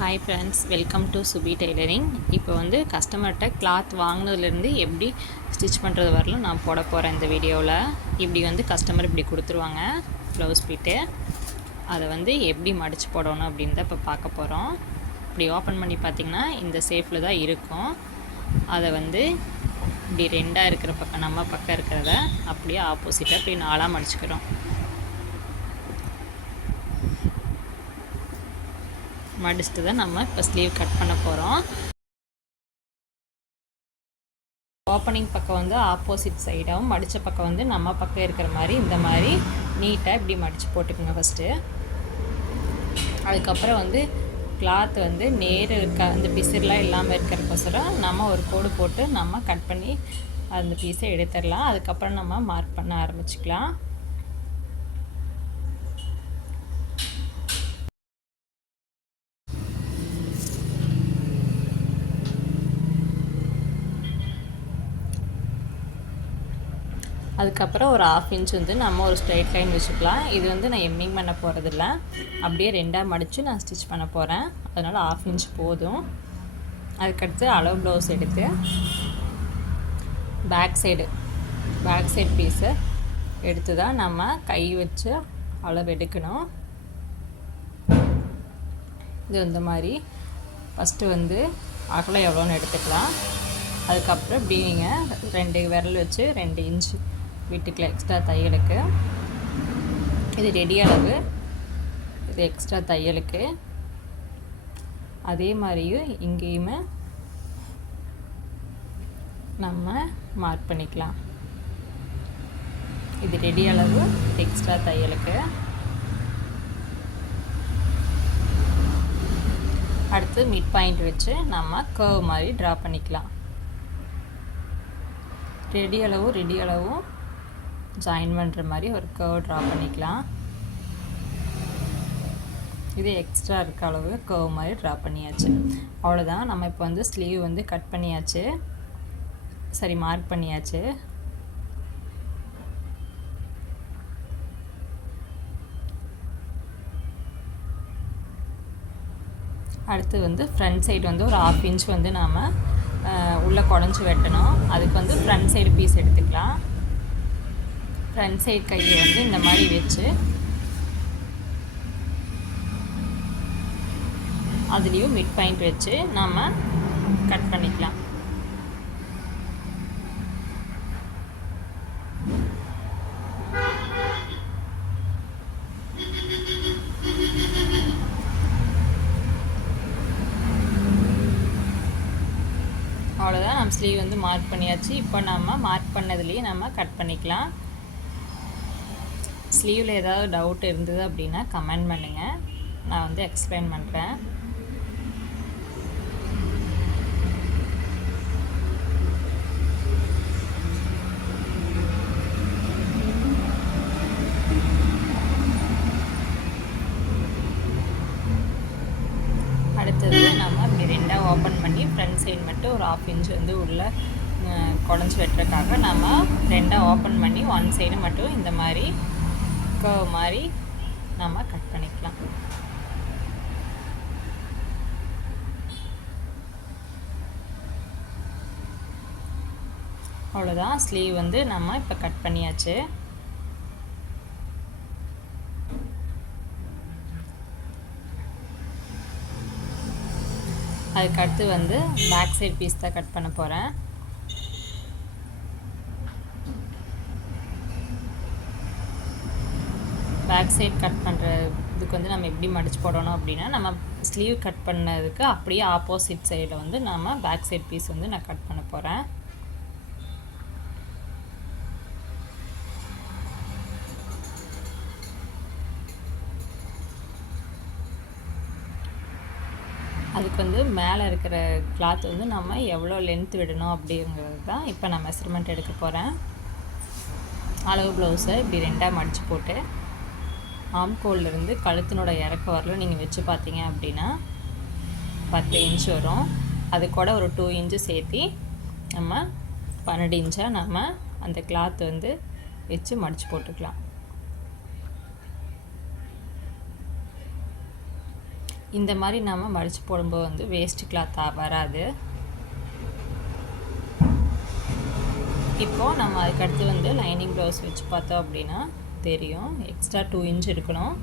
Hi friends, welcome to Subi tailoring. இப்போ வந்து கஸ்டமர்கிட்ட கிளாத் வாங்கினதுலேருந்து எப்படி ஸ்டிச் பண்ணுறது வரலும் நான் போட போகிறேன் இந்த வீடியோவில். இப்படி வந்து கஸ்டமர் இப்படி கொடுத்துருவாங்க ப்ளவுஸ் பீட்டு. அதை வந்து எப்படி மடித்து போடணும் அப்படின்னு தான் இப்போ பார்க்க போகிறோம். இப்படி ஓப்பன் பண்ணி பார்த்திங்கன்னா இந்த ஷேப்பில் தான் இருக்கும். அதை வந்து இப்படி ரெண்டாக இருக்கிற பக்கம் நம்ம பக்கம் இருக்கிறத அப்படியே ஆப்போசிட்டாக இப்படி நாலாக மடிச்சுக்கிறோம். மடிச்சுட்டு தான் நம்ம இப்போ ஸ்லீவ் கட் பண்ண போகிறோம். ஓப்பனிங் பக்கம் வந்து ஆப்போசிட் சைடாகவும், மடித்த பக்கம் வந்து நம்ம பக்கம் இருக்கிற மாதிரி இந்த மாதிரி நீட்டாக இப்படி மடித்து போட்டுக்கோங்க ஃபஸ்ட்டு. அதுக்கப்புறம் வந்து கிளாத் வந்து நேர் இருக்க அந்த பிசுரெலாம் இல்லாமல் இருக்கிறக்கோசரம் நம்ம ஒரு கோடு போட்டு நம்ம கட் பண்ணி அந்த பீஸை எடுத்துடலாம். அதுக்கப்புறம் நம்ம மார்க் பண்ண ஆரம்பிச்சிக்கலாம். அதுக்கப்புறம் ஒரு 1/2 இன்ச் வந்து நம்ம ஒரு ஸ்ட்ரைட் லைன் வச்சுக்கலாம். இது வந்து நான் எம்மிங் பண்ண போகிறதில்ல, அப்படியே ரெண்டாக மடித்து நான் ஸ்டிச் பண்ண போகிறேன். அதனால் 1/2 இன்ச் போதும். அதுக்கடுத்து அளவு ப்ளவுஸ் எடுத்து பேக் சைடு பீஸை எடுத்து தான் நம்ம கை வச்சு அளவு எடுக்கணும். இது இந்த மாதிரி ஃபஸ்ட்டு வந்து அகலம் எவ்வளோன்னு எடுத்துக்கலாம். அதுக்கப்புறம் இப்படி நீங்கள் 2 விரல் வச்சு 2 இன்ச் விட்டுக்கலாம் எக்ஸ்ட்ரா தையலுக்கு. இது ரெடி அளவு, இது எக்ஸ்ட்ரா தையலுக்கு. அதே மாதிரியும் இங்கேயுமே நம்ம மார்க் பண்ணிக்கலாம். இது ரெடி அளவு, எக்ஸ்ட்ரா தையலுக்கு. அடுத்து மிட் பாயிண்ட் வச்சு நம்ம கர்வ் மாதிரி ட்ரா பண்ணிக்கலாம். ரெடி அளவும் ஜாயின் பண்ணுற மாதிரி ஒரு கர்வ் ட்ரா பண்ணிக்கலாம். இது எக்ஸ்ட்ரா இருக்க அளவு கர்வ் மாதிரி ட்ரா பண்ணியாச்சு. அவ்வளோதான். நம்ம இப்போ வந்து ஸ்லீவ் வந்து கட் பண்ணியாச்சு, சரி மார்க் பண்ணியாச்சு. அடுத்து வந்து ஃப்ரண்ட் சைடு வந்து ஒரு 1/2 இன்ச் வந்து நாம் உள்ளே குடஞ்சி வெட்டணும். அதுக்கு வந்து ஃப்ரண்ட் சைடு பீஸ் எடுத்துக்கலாம். ஃப்ரண்ட் சைடு கையை வந்து இந்த மாதிரி வச்சு அதுலேயும் மிட் பாயிண்ட் வச்சு நாம் கட் பண்ணிக்கலாம். அவ்வளோதான். நம்ம ஸ்லீவ் வந்து மார்க் பண்ணியாச்சு. இப்போ நம்ம மார்க் பண்ணதுலேயே நம்ம கட் பண்ணிக்கலாம். ஸ்லீவில் ஏதாவது டவுட் இருந்தது அப்படின்னா கமெண்ட் பண்ணுங்கள், நான் வந்து எக்ஸ்பிளைன் பண்ணுறேன். அடுத்தது நம்ம இப்படி ரெண்டாக ஓப்பன் பண்ணி ஃப்ரண்ட் சைடு மட்டும் ஒரு 1/2 இன்ச் வந்து உள்ளே குடஞ்சி வெட்டுறதுக்காக நம்ம ரெண்டாக ஓப்பன் பண்ணி ஒன் சைடு மட்டும் இந்த மாதிரி கர்வ் மாதிரி நம்ம கட் பண்ணிக்கலாம். அவ்வளோதான். ஸ்லீவ் வந்து நம்ம இப்போ கட் பண்ணியாச்சு. அதுக்கடுத்து வந்து பேக் சைடு பீஸ் தான் கட் பண்ண போகிறேன். பேக் சைடு கட் பண்ணுறதுக்கு வந்து நம்ம எப்படி மடித்து போடணும் அப்படின்னா, நம்ம ஸ்லீவ் கட் பண்ணதுக்கு அப்படியே ஆப்போசிட் சைடில் வந்து நம்ம பேக் சைடு பீஸ் வந்து நான் கட் பண்ண போகிறேன். அதுக்கு வந்து மேலே இருக்கிற கிளாத் வந்து நம்ம எவ்வளோ லென்த் விடணும் அப்படிங்கிறது தான் இப்போ நான் மெஷர்மெண்ட் எடுக்க போகிறேன். அளவு ப்ளவுஸை இப்படி ரெண்டாக மடித்து போட்டு ஆம்கோல்லேருந்து கழுத்தினோட இறக்க வரலும் நீங்கள் வச்சு பார்த்தீங்க அப்படின்னா 10 இன்ச் வரும். அது கூட ஒரு 2 இன்ச்சு சேர்த்தி நம்ம 12 இன்ச்சாக நம்ம அந்த கிளாத் வந்து வச்சு மடித்து போட்டுக்கலாம். இந்த மாதிரி நம்ம மடித்து போடும்போது வந்து வேஸ்ட் கிளாத்தாக வராது. இப்போது நம்ம அதுக்கடுத்து வந்து லைனிங் ப்ளவுஸ் வச்சு பார்த்தோம் அப்படின்னா தெரியும், எக்ஸ்ட்ரா 2 இன்ச் இருக்கணும்.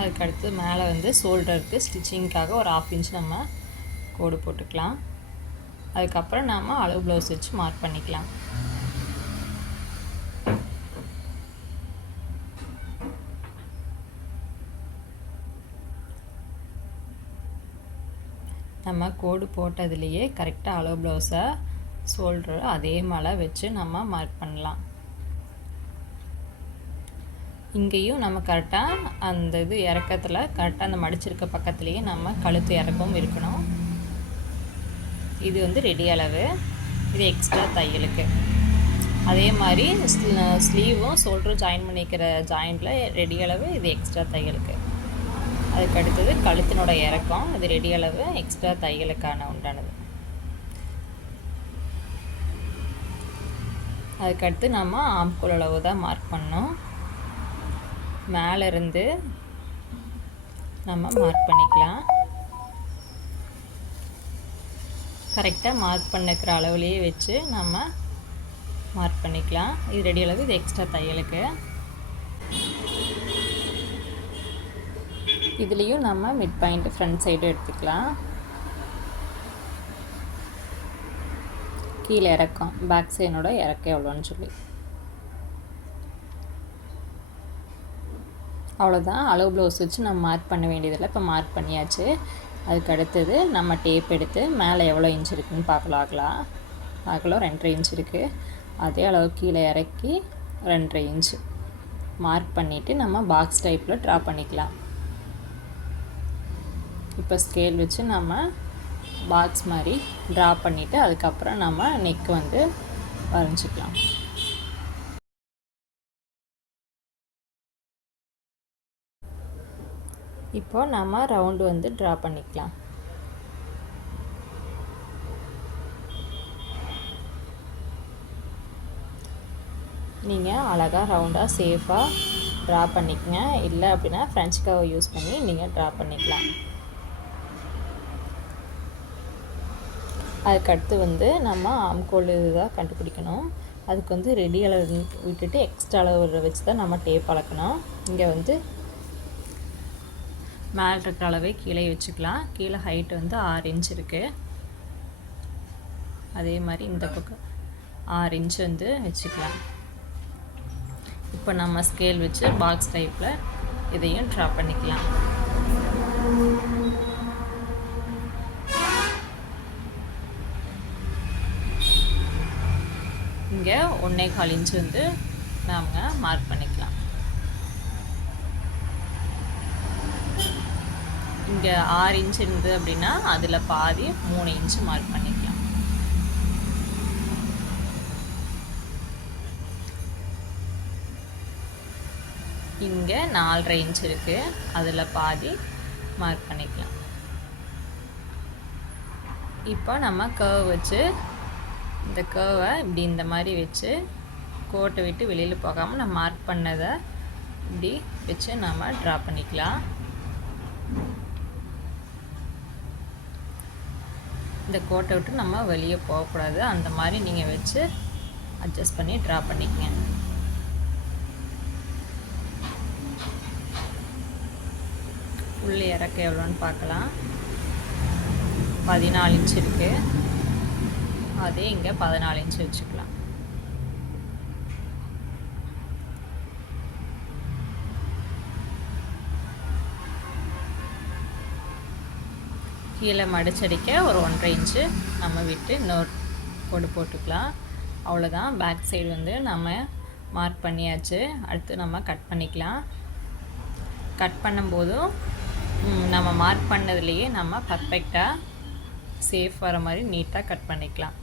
அதுக்கடுத்து மேலே வந்து ஷோல்டருக்கு ஸ்டிச்சிங்க்காக ஒரு 1/2 இன்ச் நம்ம கோடு போட்டுக்கலாம். அதுக்கப்புறம் நாம் அளவு ப்ளவுஸ் வச்சு மார்க் பண்ணிக்கலாம். நம்ம கோடு போட்டதுலேயே கரெக்டாக அளவு ப்ளவுஸை ஷோல்டர் அதே மேலே வச்சு நம்ம மார்க் பண்ணலாம். இங்கேயும் நம்ம கரெக்டாக அந்த இது இறக்கத்தில் கரெக்டாக அந்த மடிச்சிருக்க பக்கத்துலேயே நம்ம கழுத்து இறக்கவும் இருக்கணும். இது வந்து ரெடி அளவு, இது எக்ஸ்ட்ரா தையலுக்கு. அதே மாதிரி ஸ்லீவும் ஷோல்டரும் ஜாயின் பண்ணிக்கிற ஜாயிண்டில் ரெடி அளவு, இது எக்ஸ்ட்ரா தையலுக்கு. அதுக்கு அடுத்தது கழுத்தினோட இறக்கம், இது ரெடி அளவு, எக்ஸ்ட்ரா தையலுக்கான உண்டானது. அதுக்கடுத்து நம்ம ஆம்கோல் அளவு தான் மார்க் பண்ணோம். மேலேருந்து நம்ம மார்க் பண்ணிக்கலாம். கரெக்டாக மார்க் பண்ணிக்கிற அளவுலேயே வச்சு நம்ம மார்க் பண்ணிக்கலாம். இது ரெடி அளவு, இது எக்ஸ்ட்ரா தையலுக்கு. இதுலேயும் நம்ம மிட் பாயிண்ட் ஃப்ரண்ட் சைடு எடுத்துக்கலாம். கீழே இறக்கம், பேக் சைடோட இறக்கம் எவ்வளோன்னு சொல்லி. அவ்வளோதான், அளவு ப்ளவுஸ் வச்சு நம்ம மார்க் பண்ண வேண்டியதில்லை. இப்போ மார்க் பண்ணியாச்சு. அதுக்கு அடுத்தது நம்ம டேப் எடுத்து மேலே எவ்வளோ இன்ச் இருக்குதுன்னு பார்க்கலாம். 2.5 இன்ச் இருக்குது. அதே அளவு கீழே இறக்கி 2.5 இன்ச்சு மார்க் பண்ணிவிட்டு நம்ம பாக்ஸ் டைப்பில் ட்ரா பண்ணிக்கலாம். இப்போ ஸ்கேல் வச்சு நம்ம பாக்ஸ் மாதிரி ட்ரா பண்ணிவிட்டு அதுக்கப்புறம் நம்ம நெக் வந்து வரைஞ்சிக்கலாம். இப்போ நம்ம ரவுண்டு வந்து ட்ரா பண்ணிக்கலாம். நீங்கள் அழகாக ரவுண்டாக சேஃபாக ட்ரா பண்ணிக்கங்க. இல்லை அப்படின்னா ஃப்ரெஞ்ச் கர்வ் யூஸ் பண்ணி நீங்கள் ட்ரா பண்ணிக்கலாம். அதுக்கடுத்து வந்து நம்ம ஆம்கோல் இதுதான் கண்டுபிடிக்கணும். அதுக்கு வந்து ரெடி அளவு விட்டுட்டு எக்ஸ்ட்ரா அளவு வச்சு தான் நம்ம டேப் அளக்கணும். இங்கே வந்து மேலே இருக்கிற அளவே கீழே வச்சுக்கலாம். கீழே ஹைட் வந்து 6 இன்ச் இருக்குது. அதே மாதிரி இந்த பக்கம் 6 இன்ச் வந்து வச்சுக்கலாம். இப்போ நம்ம ஸ்கேல் வச்சு பாக்ஸ் டைப்பில் இதையும் ட்ரா பண்ணிக்கலாம். இங்கே 1.25 இன்ச் வந்து நாம் மார்க் பண்ணிக்கலாம். இங்கே 6 இன்ச் இருந்தது அப்படின்னா அதில் பாதி 3 இன்ச் மார்க் பண்ணிக்கலாம். இங்கே 4.5 இன்ச் இருக்குது, அதில் பாதி மார்க் பண்ணிக்கலாம். இப்போ நம்ம கர்வ் வச்சு இந்த கர்வை இப்படி இந்த மாதிரி வச்சு கோட்டை விட்டு வெளியில் போகாமல் நம்ம மார்க் பண்ணதை இப்படி வச்சு நம்ம ட்ரா பண்ணிக்கலாம். இந்த கோட்டை விட்டு நம்ம வெளியே போகக்கூடாது. அந்த மாதிரி நீங்கள் வச்சு அட்ஜஸ்ட் பண்ணி ட்ரா பண்ணிக்கங்க. உள்ளே இறக்க எவ்வளோன்னு பார்க்கலாம். 14 இன்ச் இருக்குது. அதே இங்கே 14 இன்ச் வச்சுக்கலாம். கீழே மடிச்சடிக்க ஒரு 1.5 இன்ச்சு நம்ம விட்டு இன்னொரு கோடு போட்டுக்கலாம். அவ்வளோதான். பேக் சைடு வந்து நம்ம மார்க் பண்ணியாச்சு. அடுத்து நம்ம கட் பண்ணிக்கலாம். கட் பண்ணும்போதும் நம்ம மார்க் பண்ணதுலேயே நம்ம பர்ஃபெக்டாக சேஃப் வர மாதிரி நீட்டாக கட் பண்ணிக்கலாம்.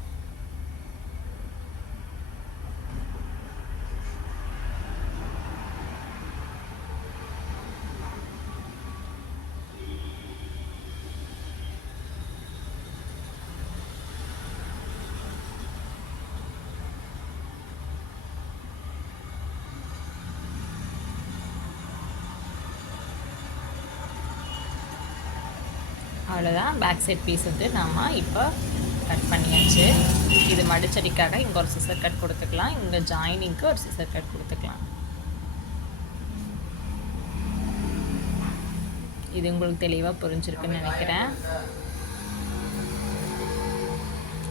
அவ்வளோதான். பேக் சைட் பீஸ் வந்து நம்ம இப்போ கட் பண்ணியாச்சு. இது மடிச்சடிக்காக இங்கே ஒரு சிசர் கட் கொடுத்துக்கலாம், இங்கே ஜாயினிங்க்கு ஒரு சிசர் கட் கொடுத்துக்கலாம். இது உங்களுக்கு தெளிவாக புரிஞ்சிருக்குன்னு நினைக்கிறேன்.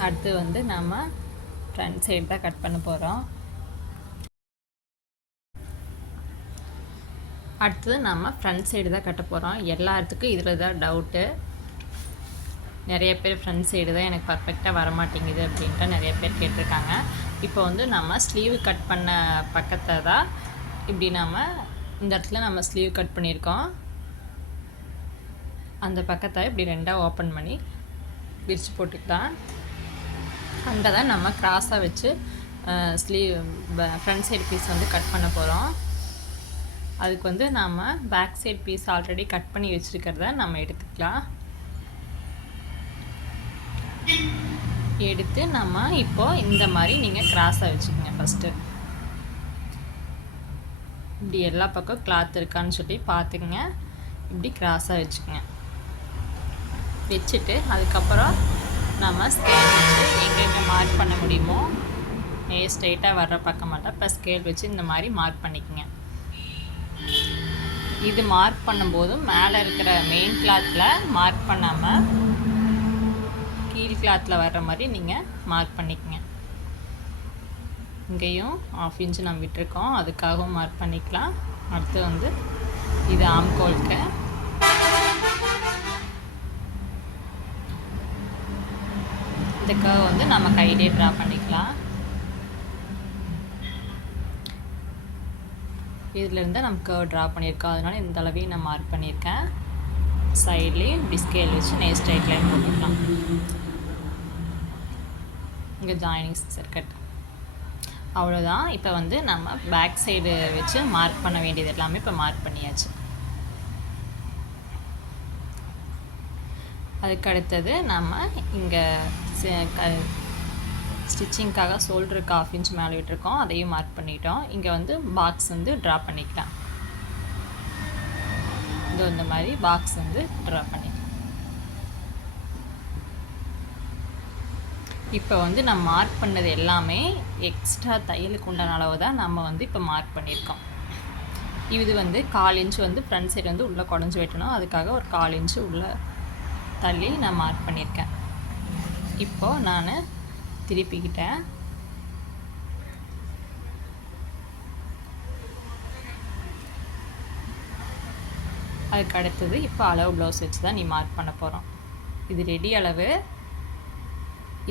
அடுத்து வந்து நம்ம ஃப்ரண்ட் சைடு தான் கட் பண்ண போகிறோம். அடுத்தது நம்ம ஃப்ரண்ட் சைடு தான் கட்ட போகிறோம். எல்லாத்துக்கும் இதில் தான் டவுட்டு. நிறைய பேர் ஃப்ரண்ட் சைடு தான் எனக்கு பர்ஃபெக்டாக வரமாட்டேங்குது அப்படின்ட்டு நிறைய பேர் கேட்டிருக்காங்க. இப்போ வந்து நம்ம ஸ்லீவ் கட் பண்ண பக்கத்தை தான் இப்படி நம்ம இந்த இடத்துல நம்ம ஸ்லீவ் கட் பண்ணியிருக்கோம். அந்த பக்கத்தை இப்படி ரெண்டாக ஓப்பன் பண்ணி விரித்து போட்டுக்கலாம். அங்கே தான் நம்ம க்ராஸாக வச்சு ஸ்லீவ் ஃப்ரண்ட் சைடு பீஸ் வந்து கட் பண்ண போகிறோம். அதுக்கு வந்து நம்ம back side piece already cut பண்ணி வச்சுருக்கிறத நம்ம எடுத்துக்கலாம். எடுத்து நம்ம இப்போது இந்த மாதிரி நீங்கள் க்ராஸாக வச்சுக்கோங்க. ஃபஸ்ட்டு இப்படி எல்லா பக்கம் கிளாத் இருக்கான்னு சொல்லி பார்த்துக்குங்க. இப்படி க்ராஸாக வச்சுக்கோங்க. வச்சுட்டு அதுக்கப்புறம் நம்ம ஸ்கேல் வச்சு எங்கெங்கே மார்க் பண்ண முடியுமோ ஸ்ட்ரெயிட்டாக வர்ற பக்கம் மட்டும் இப்போ ஸ்கேல் வச்சு இந்த மாதிரி மார்க் பண்ணிக்கோங்க. இது மார்க் பண்ணும்போது மேலே இருக்கிற மெயின் கிளாத்தில் மார்க் பண்ணாமல் கீழ் கிளாத்தில் வர்ற மாதிரி நீங்கள் மார்க் பண்ணிக்கோங்க. இங்கேயும் 1/2 இன்ச்சு நம்ம விட்டுருக்கோம், அதுக்காகவும் மார்க் பண்ணிக்கலாம். அடுத்து வந்து இது ஆம்கோலுக்கு. இந்த கர்வ் வந்து நம்ம கையிலே ட்ரா பண்ணிக்கலாம். இதிலேருந்து நம்ம கர்வ் ட்ரா பண்ணியிருக்கோம், அதனால இந்த அளவையும் நான் மார்க் பண்ணியிருக்கேன். சைட்லேயும் இப்படி ஸ்கேல் வச்சு நெய் ஸ்ட்ரைட் லைன் போட்டுக்கலாம். இங்கே ஜாயினிங் சர்க்கட். அவ்வளோதான். இப்போ வந்து நம்ம பேக் சைடு வச்சு மார்க் பண்ண வேண்டியது எல்லாமே இப்போ மார்க் பண்ணியாச்சு. அதுக்கு அடுத்தது நம்ம இங்கே ஸ்டிச்சிங்க்காக ஷோல்டருக்கு 1/2 இன்ச் மேலே விட்டுருக்கோம், அதையும் மார்க் பண்ணிட்டோம். இங்கே வந்து பாக்ஸ் வந்து ட்ரா பண்ணிக்கலாம். இந்த மாதிரி பாக்ஸ் வந்து ட்ரா பண்ணிக்கலாம். இப்போ வந்து நம்ம மார்க் பண்ணது எல்லாமே எக்ஸ்ட்ரா தையலுக்கு உண்டான அளவு தான் நம்ம வந்து இப்போ மார்க் பண்ணியிருக்கோம். இது வந்து 1/4 இன்ச் வந்து ஃப்ரண்ட் சைடு வந்து உள்ளே குடஞ்சி வெட்டணும், அதுக்காக ஒரு 1/4 இன்ச்சு உள்ளே தள்ளி நான் மார்க் பண்ணியிருக்கேன். இப்போது நான் திருப்பிக்கிட்டேன். அதுக்கு அடுத்தது இப்போ அளவு ப்ளவுஸ் வச்சு தான் நீ மார்க் பண்ண போகிறோம். இது ரெடி அளவு,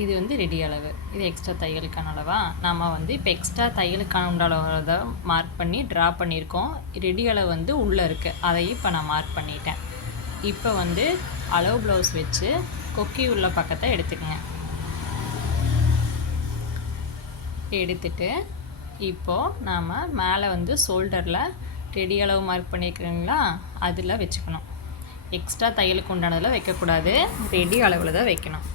இது வந்து ரெடி அளவு, இது எக்ஸ்ட்ரா தையலுக்கான அளவா. நம்ம வந்து இப்போ எக்ஸ்ட்ரா தையலுக்கான அளவு தான் மார்க் பண்ணி ட்ரா பண்ணியிருக்கோம். ரெடி அளவு வந்து உள்ளே இருக்குது, அதையும் இப்போ நான் மார்க் பண்ணிட்டேன். இப்போ வந்து அளவு ப்ளவுஸ் வச்சு கொக்கி உள்ள பக்கத்தை எடுத்துக்கங்க. எடுத்துட்டு இப்போது நாம் மேலே வந்து ஷோல்டரில் ரெடி அளவு மார்க் பண்ணியிருக்கிறீங்களா, அதில் வச்சுக்கணும். எக்ஸ்ட்ரா தையலுக்கு உண்டானதில் வைக்கக்கூடாது, ரெடி அளவில் தான் வைக்கணும்.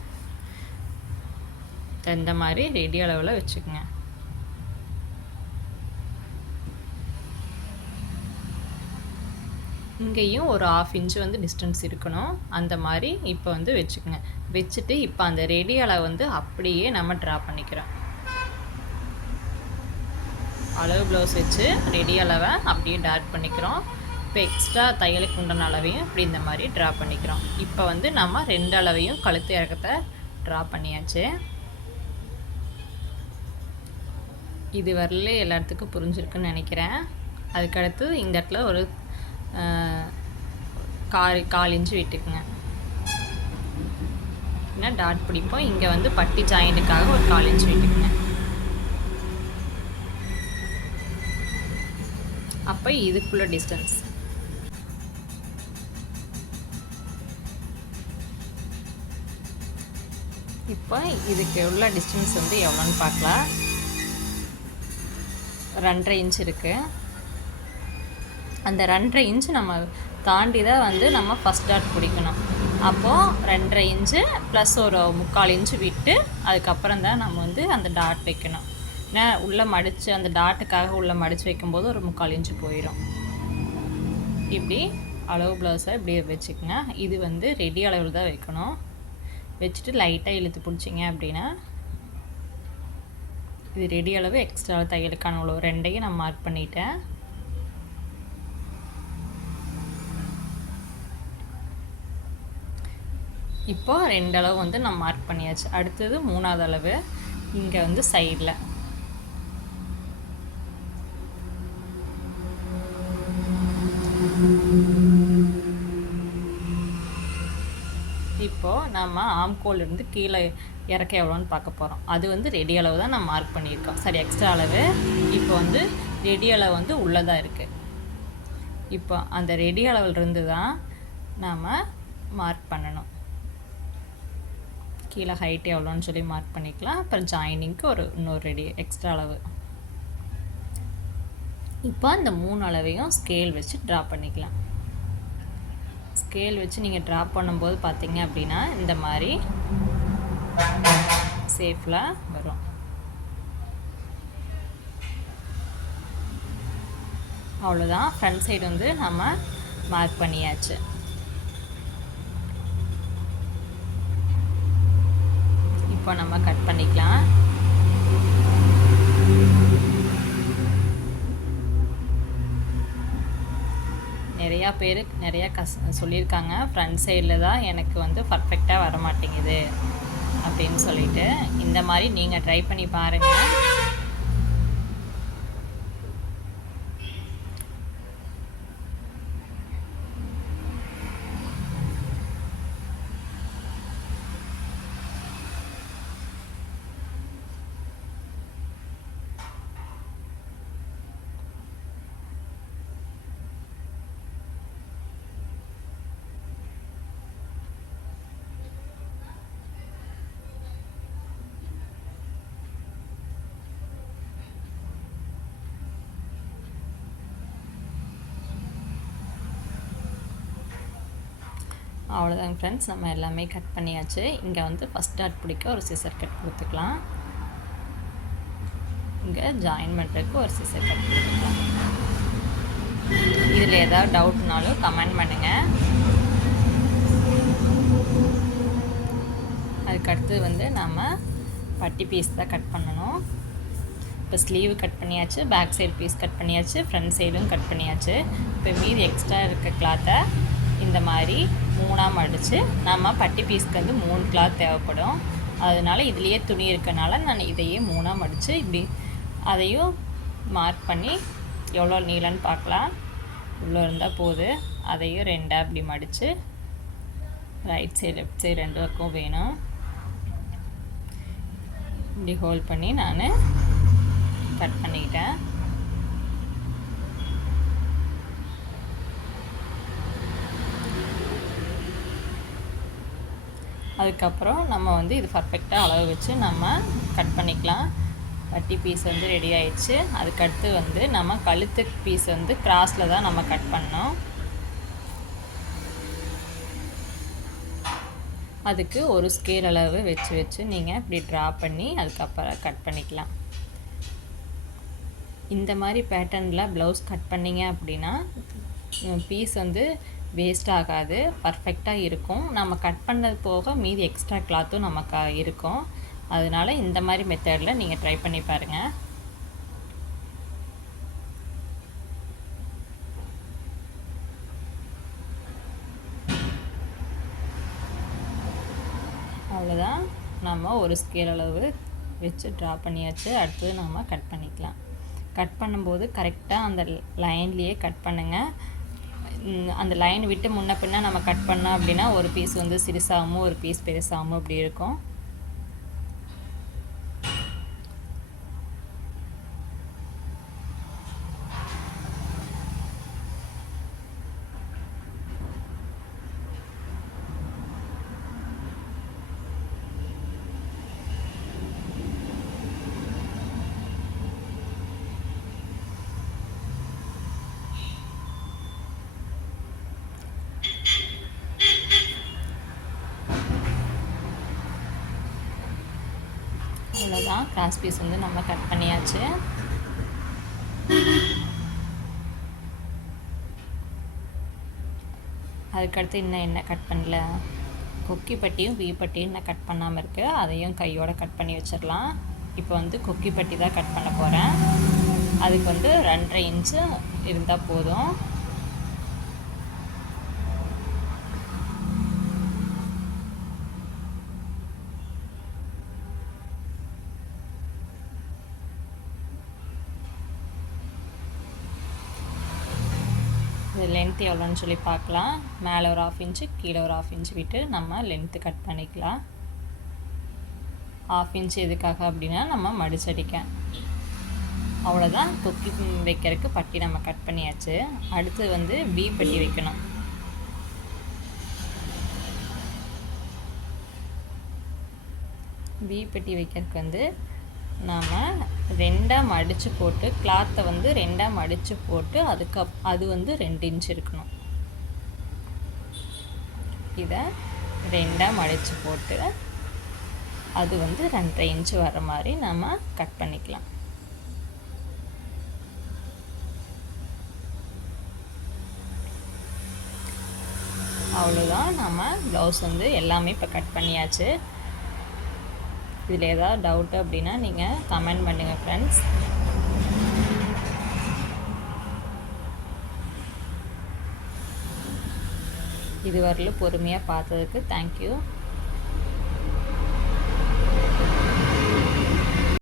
இந்த மாதிரி ரெடி அளவில் வச்சுக்கோங்க. இங்கேயும் ஒரு 1/2 இன்ச்சு வந்து டிஸ்டன்ஸ் இருக்கணும், அந்த மாதிரி இப்போ வந்து வச்சுக்கோங்க. வச்சுட்டு இப்போ அந்த ரெடி அளவு வந்து அப்படியே நம்ம ட்ரா பண்ணிக்கிறோம். அளவு ப்ளவுஸ் வச்சு ரெடி அளவை அப்படியே டாட் பண்ணிக்கிறோம். இப்போ எக்ஸ்ட்ரா தையலுக்கு உண்டான அளவையும் இப்படி இந்த மாதிரி ட்ரா பண்ணிக்கிறோம். இப்போ வந்து நம்ம 2 அளவையும் கழுத்து இறக்கத்தை ட்ரா பண்ணியாச்சு. இது வரல எல்லாத்துக்கும் புரிஞ்சிருக்குன்னு நினைக்கிறேன். அதுக்கடுத்து இந்த இடத்துல ஒரு 1/4 இன்ச்சு விட்டுக்குங்க. ஏன்னா டாட் பிடிப்போம். இங்கே வந்து பட்டி ஜாயிண்ட்டுக்காக ஒரு 1/4 இன்ச்சு விட்டுக்குங்க. அப்போ இதுக்குள்ள டிஸ்டன்ஸ் இப்போ இதுக்கு உள்ள டிஸ்டன்ஸ் வந்து எவ்வளோன்னு பார்க்கலாம். 2.5 இன்ச் இருக்குது. அந்த 2.5 இன்ச் நம்ம தாண்டி தான் வந்து நம்ம ஃபஸ்ட் டாட் பிடிக்கணும். அப்போது 2.5 இன்ச்சு ப்ளஸ் ஒரு 3/4 இன்ச்சு விட்டு அதுக்கப்புறம் தான் நம்ம வந்து அந்த டாட் வைக்கணும். ஏன்னா உள்ளே மடித்து அந்த டாட்டுக்காக உள்ளே மடித்து வைக்கும்போது ஒரு 3/4 இன்ச்சு போயிடும். இப்படி அளவு ப்ளவுஸை இப்படி வச்சுக்கோங்க. இது வந்து ரெடி அளவில் தான் வைக்கணும். வச்சுட்டு லைட்டாக இழுத்து பிடிச்சிங்க அப்படின்னா இது ரெடி அளவு, எக்ஸ்ட்ரா தையலுக்கான அளவு ரெண்டையும் நான் மார்க் பண்ணிட்டேன். இப்போ 2 அளவு வந்து நான் மார்க் பண்ணியாச்சு. அடுத்தது 3வது அளவு இங்கே வந்து சைடில். இப்போது நம்ம ஆம்கோல்லேருந்து கீழே இறக்க எவ்வளோன்னு பார்க்க போகிறோம். அது வந்து ரெடி அளவு தான் நான் மார்க் பண்ணியிருக்கோம். சரி, எக்ஸ்ட்ரா அளவு. இப்போ வந்து ரெடி அளவு வந்து உள்ளதாக இருக்குது. இப்போ அந்த ரெடி அளவுலேருந்து தான் நாம் மார்க் பண்ணணும். கீழே ஹைட் எவ்வளோன்னு சொல்லி மார்க் பண்ணிக்கலாம். அப்புறம் ஜாயினிங்க்கு இன்னொரு ரெடி எக்ஸ்ட்ரா அளவு. இப்போ அந்த 3 அளவையும் ஸ்கேல் வச்சு ட்ரா பண்ணிக்கலாம். ஸ்கேல் வச்சு நீங்கள் ட்ரா பண்ணும்போது பார்த்தீங்க அப்படின்னா இந்த மாதிரி சேஃபில் வரும். அவ்வளோதான். ஃப்ரண்ட் சைடு வந்து நம்ம மார்க் பண்ணியாச்சு. இப்போ நம்ம கட் பண்ணிக்கலாம். நிறையா பேர் நிறையா சொல்லியிருக்காங்க, ஃப்ரண்ட் சைடில் தான் எனக்கு வந்து பர்ஃபெக்டாக வர மாட்டேங்குது அப்படின்னு சொல்லிட்டு. இந்த மாதிரி நீங்கள் ட்ரை பண்ணி பாருங்கள். அவ்வளோதாங்க ஃப்ரெண்ட்ஸ், நம்ம எல்லாமே கட் பண்ணியாச்சு. இங்கே வந்து ஃபஸ்ட் டாட் பிடிக்க ஒரு சிசர் கட் கொடுத்துக்கலாம். இங்கே ஜாயின் பண்ணுறதுக்கு ஒரு சிசர் கட் கொடுத்துக்கலாம். இதில் ஏதாவது டவுட்னாலும் கமெண்ட் பண்ணுங்கள். அதுக்கடுத்து வந்து நம்ம பட்டி பீஸ் தான் கட் பண்ணணும். இப்போ ஸ்லீவ் கட் பண்ணியாச்சு, பேக் சைடு பீஸ் கட் பண்ணியாச்சு, ஃப்ரண்ட் சைடும் கட் பண்ணியாச்சு. இப்போ மீதி எக்ஸ்ட்ரா இருக்க கிளாத்தை இந்த மாதிரி 3ஆக மடித்து, நம்ம பட்டி பீஸ்க்கு வந்து 3 கிளாத் தேவைப்படும். அதனால் இதுலேயே துணி இருக்கனால நான் இதையே 3ஆக மடித்து இப்படி அதையும் மார்க் பண்ணி எவ்வளோ நீளம்னு பார்க்கலாம். இவ்வளோ இருந்தால் போது. அதையும் 2ஆக இப்படி மடித்து ரைட் சைடு லெஃப்ட் சைடு 2 பக்கம் வேணும். இப்படி ஹோல்ட் பண்ணி நான் கட் பண்ணிக்கிட்டேன். அதுக்கப்புறம் நம்ம வந்து இது பர்ஃபெக்டாக அளவு வச்சு நம்ம கட் பண்ணிக்கலாம். பட்டி பீஸ் வந்து ரெடி ஆயிடுச்சு. அதுக்கடுத்து வந்து நம்ம கழுத்து பீஸ் வந்து கிராஸில் தான் நம்ம கட் பண்ணோம். அதுக்கு ஒரு ஸ்கேல் அளவு வச்சு நீங்கள் இப்படி ட்ரா பண்ணி அதுக்கப்புறம் கட் பண்ணிக்கலாம். இந்த மாதிரி பேட்டர்னில் ப்ளவுஸ் கட் பண்ணிங்க அப்படின்னா பீஸ் வந்து வேஸ்ட் ஆகாது, பர்ஃபெக்டாக இருக்கும். நம்ம கட் பண்ணது போக மீதி எக்ஸ்ட்ரா கிளாத்தும் நமக்கு இருக்கும். அதனால் இந்த மாதிரி மெத்தடில் நீங்கள் ட்ரை பண்ணி பாருங்கள். அவ்வளோதான், நம்ம ஒரு ஸ்கேல் அளவு வச்சு ட்ரா பண்ணியாச்சு. அடுத்தது நம்ம கட் பண்ணிக்கலாம். கட் பண்ணும்போது கரெக்டாக அந்த லைன்லேயே கட் பண்ணுங்கள். அந்த லைன் விட்டு முன்ன பின்னா நம்ம கட் பண்ணோம் அப்படின்னா ஒரு பீஸ் வந்து சிறுசாகவும் ஒரு பீஸ் பெருசாகவும் அப்படி இருக்கும். அவ்வளோதான், கிராஸ் பீஸ் வந்து நம்ம கட் பண்ணியாச்சு. அதுக்கடுத்து இன்னும் என்ன கட் பண்ணல, கொக்கி பட்டியும் வி பட்டியும் இன்னும் கட் பண்ணாமல் இருக்குது, அதையும் கையோடு கட் பண்ணி வச்சிடலாம். இப்போ வந்து கொக்கி பட்டி தான் கட் பண்ண போகிறேன். அதுக்கு வந்து 2.5 இன்ச்சு இருந்தால் போதும். இது லென்த் எவ்வளோன்னு சொல்லி பார்க்கலாம். மேலே ஒரு 1/2 இன்ச்சு, கீழே ஒரு 1/2 இன்ச்சு விட்டு நம்ம லென்த்து கட் பண்ணிக்கலாம். 1/2 இன்ச்சு எதுக்காக அப்படின்னா நம்ம மடிச்சடிக்க. அவ்வளோதான், கொக்கி வைக்கிறதுக்கு பட்டி நம்ம கட் பண்ணியாச்சு. அடுத்து வந்து வி பட்டி வைக்கணும். வி பட்டி வைக்கிறதுக்கு வந்து நாம் 2ஆக மடித்து போட்டு, கிளாத்தை வந்து 2ஆக மடித்து போட்டு அது வந்து 2 இன்ச் இருக்கணும். இதை 2ஆக மடித்து போட்டு அது வந்து 2.5 இன்ச்சு வர மாதிரி நம்ம கட் பண்ணிக்கலாம். அவ்வளோதான், நம்ம ப்ளவுஸ் வந்து எல்லாமே இப்போ கட் பண்ணியாச்சு. இதில் ஏதாவது டவுட்டு அப்படின்னா நீங்கள் கமெண்ட் பண்ணுங்கள் ஃப்ரெண்ட்ஸ். இதுவரையிலும் பொறுமையாக பார்த்ததுக்கு தேங்க்யூ.